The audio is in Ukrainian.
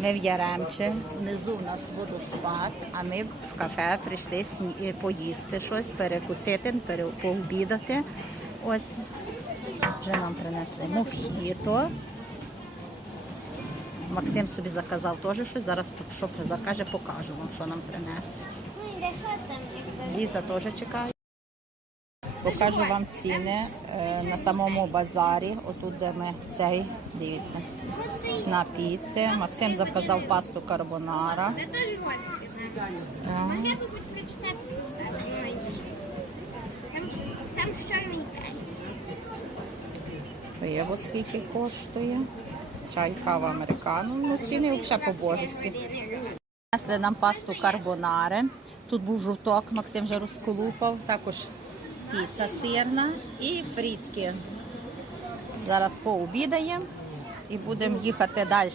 Ми в Яремче, внизу у нас водоспад, а ми в кафе прийшли поїсти щось, перекусити, пообідати. Ось вже нам принесли мохіто. Максим собі заказав теж щось. Зараз що закаже, покажу вам, що нам принесли. Ну? Ліза теж чекає. Покажу вам ціни е, на самому базарі. Отут, де ми цей, дивіться, на піці. Максим заказав пасту карбонара. Там, чорний перець. Пиво скільки коштує. Чай, кава, американо. Ну, ціни взагалі по-божески. Принесли нам пасту карбонари. Тут був жовток, Максим вже розколупав. Також піца сирна і фрітки. Зараз пообідаємо і будемо їхати далі.